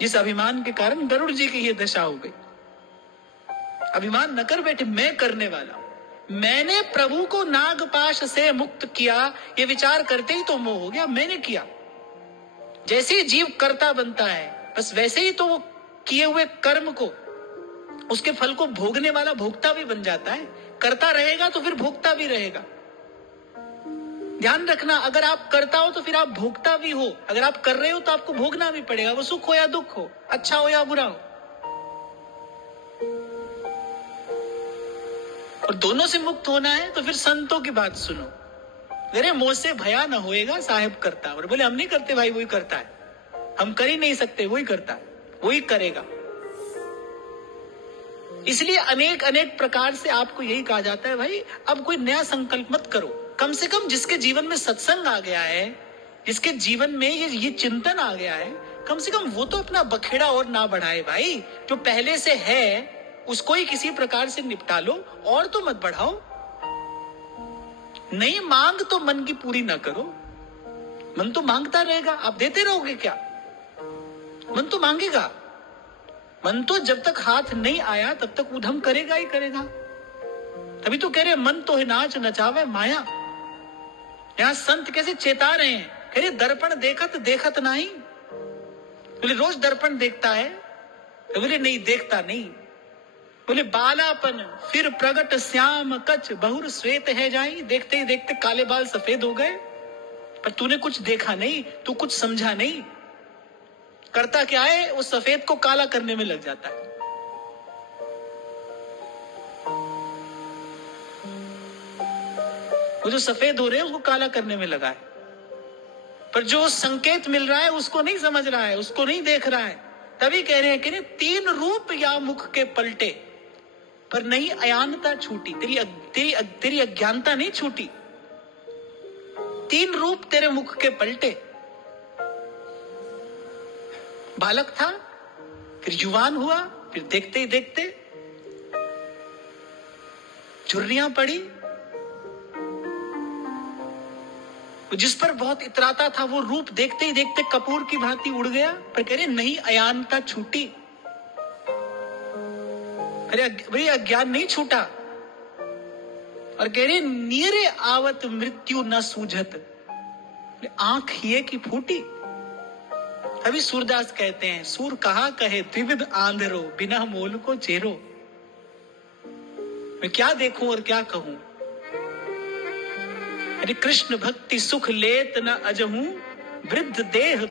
जिस अभिमान के कारण गरुड़ जी की ये दशा हो गई। अभिमान न कर बैठे, मैं करने वाला हूं, मैंने प्रभु को नागपाश से मुक्त किया, ये विचार करते ही तो मोह हो गया, मैंने किया। जैसे ही जीव कर्ता बनता है, बस वैसे ही तो वो किए हुए कर्म को, उसके फल को भोगने वाला भोक्ता भी बन जाता है। करता रहेगा तो फिर भोक्ता भी रहेगा। ध्यान रखना, अगर आप करता हो तो फिर आप भोगता भी हो, अगर आप कर रहे हो तो आपको भोगना भी पड़ेगा, वो सुख हो या दुख हो, अच्छा हो या बुरा हो। और दोनों से मुक्त होना है तो फिर संतों की बात सुनो। अरे मोह से भया न होएगा साहेब करता। और बोले हम नहीं करते भाई, वही करता है, हम कर ही नहीं सकते, वही करता है, वही करेगा। इसलिए अनेक अनेक प्रकार से आपको यही कहा जाता है, भाई अब कोई नया संकल्प मत करो। कम से कम जिसके जीवन में सत्संग आ गया है, जिसके जीवन में ये चिंतन आ गया है, कम से कम वो तो अपना बखेड़ा और ना बढ़ाए भाई। जो पहले से है उसको ही किसी प्रकार से निपटा लो, और तो मत बढ़ाओ। नहीं मांग तो मन की पूरी ना करो। मन तो मांगता रहेगा, आप देते रहोगे क्या? मन तो मांगेगा। मन तो जब तक हाथ नहीं आया तब तक उधम करेगा ही करेगा। तभी तो कह रहे मन तो है नाच नचावे माया। यहां संत कैसे चेता रहे हैं, कह रहे दर्पण देखत देखत नहीं। बोले रोज दर्पण देखता है? बोले नहीं, देखता नहीं। बोले बालापन फिर प्रगट श्याम कच बहुर श्वेत है जाई। देखते ही देखते काले बाल सफेद हो गए, पर तूने कुछ देखा नहीं, तू कुछ समझा नहीं। करता क्या है, उस सफेद को काला करने में लग जाता है। वो जो सफेद हो रहे हैं उसको काला करने में लगा है, पर जो संकेत मिल रहा है उसको नहीं समझ रहा है, उसको नहीं देख रहा है। तभी कह रहे हैं कि तीन रूप या मुख के पलटे, पर नहीं अज्ञानता छूटी। तेरी अज्ञानता नहीं छूटी। तीन रूप तेरे मुख के पलटे। बालक था, फिर युवान हुआ, फिर देखते ही देखते झुर्रियां पड़ी। जिस पर बहुत इतराता था वो रूप देखते ही देखते कपूर की भांति उड़ गया, पर कह रहे नहीं अज्ञानता छूटी। अरे भाई अज्ञान नहीं छूटा। और कह रहे नीरे आवत मृत्यु न सूझत, आंख ये की फूटी। अभी सूरदास कहते हैं, सूर कहा कहे द्विविध आंधरो, बिना मोल को चेरो। मैं क्या देखूं और क्या कहूं। अरे कृष्ण भक्ति सुख लेत न अजहूं, वृद्ध देह